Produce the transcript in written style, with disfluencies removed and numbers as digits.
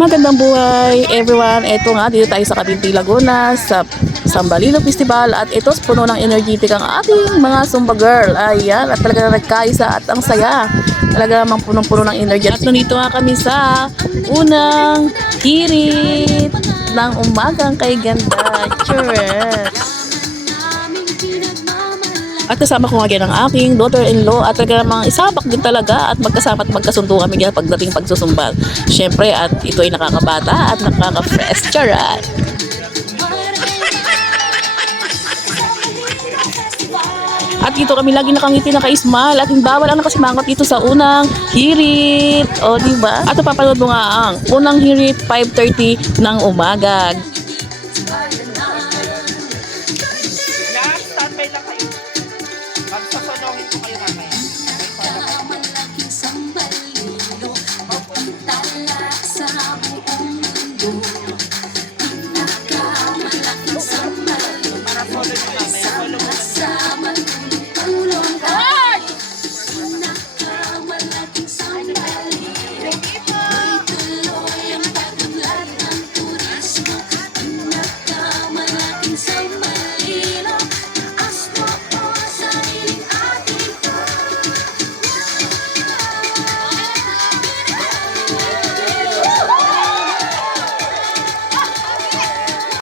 Magandang buhay everyone. Ito nga, dito tayo sa Cavinti, Laguna sa Sambalilo Festival at ito puno ng energetic ang ating mga Zumba girl. Ayan, at talaga nagkaisa at ang saya. Talaga namang punong-puno ng energy. At nandito nga kami sa unang hirit ng umagang kay ganda. Churret. At kasama ko nga yan ang aking daughter-in-law at talaga namang isabak din talaga at magkasama at magkasundo kami yan pagdating pagsusumbal. Siyempre at ito ay nakakabata at nakaka-fresh. Charat! At dito kami lagi nakangiti, naka-smile at bawal ang nakasimangot dito sa unang hirit. O diba? At papanood mo nga ang unang hirit 5:30 ng umaga.